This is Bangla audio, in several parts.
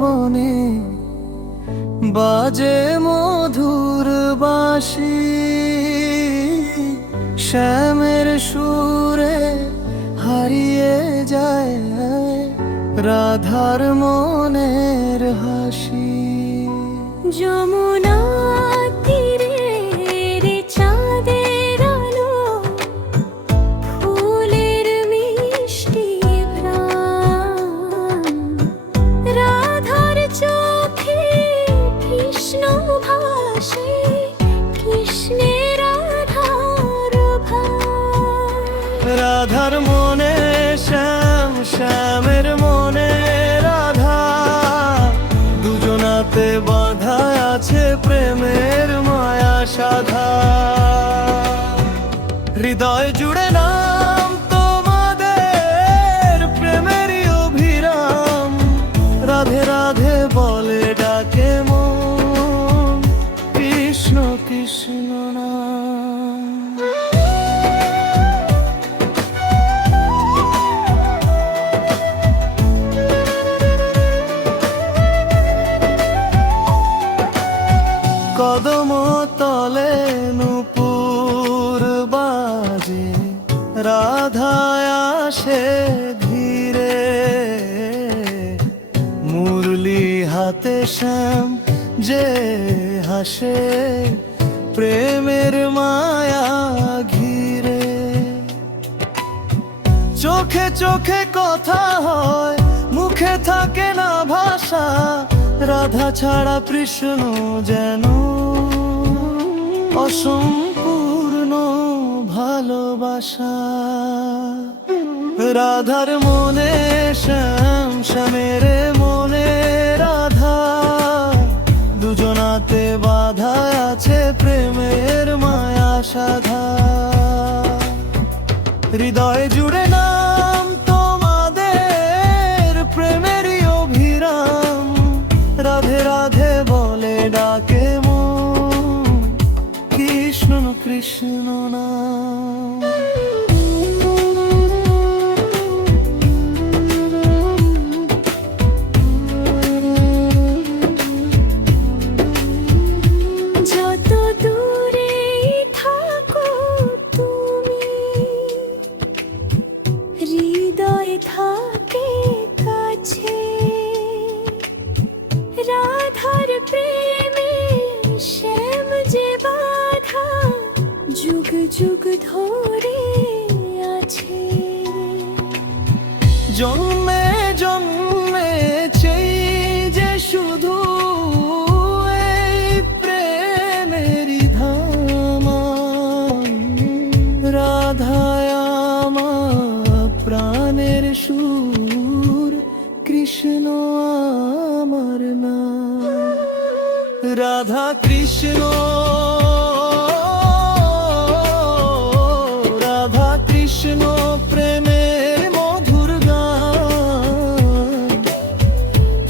বনে বাজে মধুর বাঁশি, শ্যামের সুরে হারিয়ে যায় রাধার মনের হাসি। যমুনা তীরে রে চাঁদের আলো, ফুলের মিষ্টি ঘ্রাণ, রাধার চোখে কৃষ্ণ ভাসে, কৃষ্ণের রাধার ভাব। রাধার মনে শ্যাম, শ্যামের মনে রাধা, দুজনাতে বাঁধা আছে প্রেমের মায়া সাধা। হৃদয় জুড়ে নাম তোমাদের, প্রেমেরই অভিরাম, রাধে রাধে বলে ডাকে মন, কৃষ্ণ কৃষ্ণ নাম। কদম তলে নূপুর বাজে, রাধায় আসে ধীরে, মুরলি হাতে শ্যাম যে হাসে, প্রেমের মায়া ঘিরে। চোখে চোখে কথা হয়, মুখে থাকে না ভাষা, রাধা ছাড়া কৃষ্ণ যেন অসম্পূর্ণ ভালোবাসা। রাধার মনে শ্যাম, শ্যামের মনে রাধা, দুজনাতে বাঁধা আছে প্রেমের মায়া সাধা। হৃদয় জুড়ে নাম তোমাদের, প্রেমেরই অভিরাম, রাধে রাধে বলে ডাকে মন, কৃষ্ণ কৃষ্ণ নাম। যত দূরে থাকো তুমি, হৃদয় থাকে কাছে, রাধার প্রেমে শ্যাম যে বাধা, যুগ যুগ ধরে আছে। জন্মে জন্মে চেয়ে যে শুধু এই প্রেমেরই ধাম, রাধায় আমার প্রাণের সুর, কৃষ্ণ আমার নাম। রাধা কৃষ্ণ, রাধা কৃষ্ণ প্রেমের মধুর গান,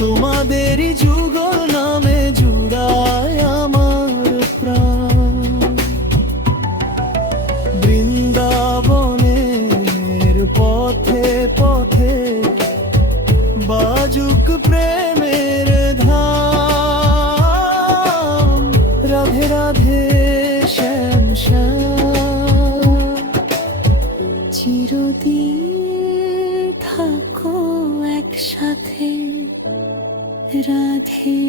তোমাদেরই যুগল নামে জুড়ায় আমার প্রাণ। বৃন্দাবনের পথে পথে বাজুক প্রেমের ধাম, রাধে রাধে শ্যাম শ্যাম। চিরদিন থাকো একসাথে, রাধে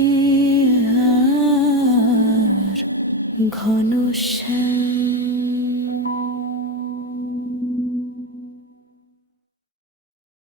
আর ঘনশ্যাম।